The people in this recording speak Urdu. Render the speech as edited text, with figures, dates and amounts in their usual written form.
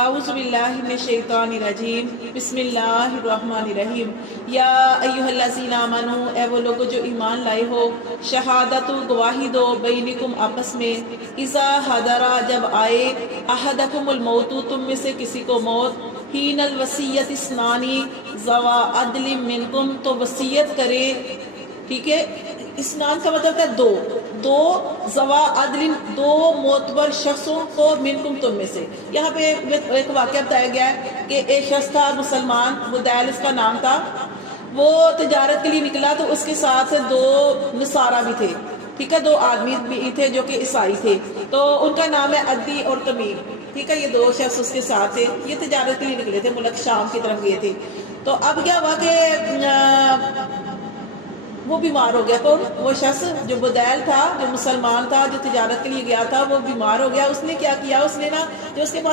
اعوذ باللہ من الشیطان الرجیم بسم اللہ الرحمن الرحیم یا ایھا الذین آمنوا، اے وہ لوگ جو ایمان لائے ہو، شہادت گواہی دو بینکم آپس میں، اذا حضر جب آئے، احدکم الموت تم میں سے کسی کو موت، حین الوصیت اثنانی ذوا عدل منکم تو وصیت کرے، ٹھیک ہے، اسنان کا مطلب ہے دو ذوا عدل، دو معتبر شخصوں کو منکم تم میں سے۔ یہاں پہ ایک واقعہ بتایا گیا ہے کہ ایک شخص تھا مسلمان، بدیل اس کا نام تھا، وہ تجارت کے لیے نکلا تو اس کے ساتھ دو نصارہ بھی تھے، ٹھیک ہے، دو آدمی بھی تھے جو کہ عیسائی تھے، تو ان کا نام ہے عدی اور تمیم، ٹھیک ہے، یہ دو شخص اس کے ساتھ تھے، یہ تجارت کے لیے نکلے تھے، ملک شام کی طرف گئے تھے۔ تو اب کیا ہوا کہ وہ بیمار ہو گیا، کون؟ وہ شخص جو بدیل تھا، جو مسلمان تھا، جو تجارت کے لیے گیا تھا، وہ بیمار ہو گیا۔ اس نے کیا کیا، اس نے نا جو اس کے پاس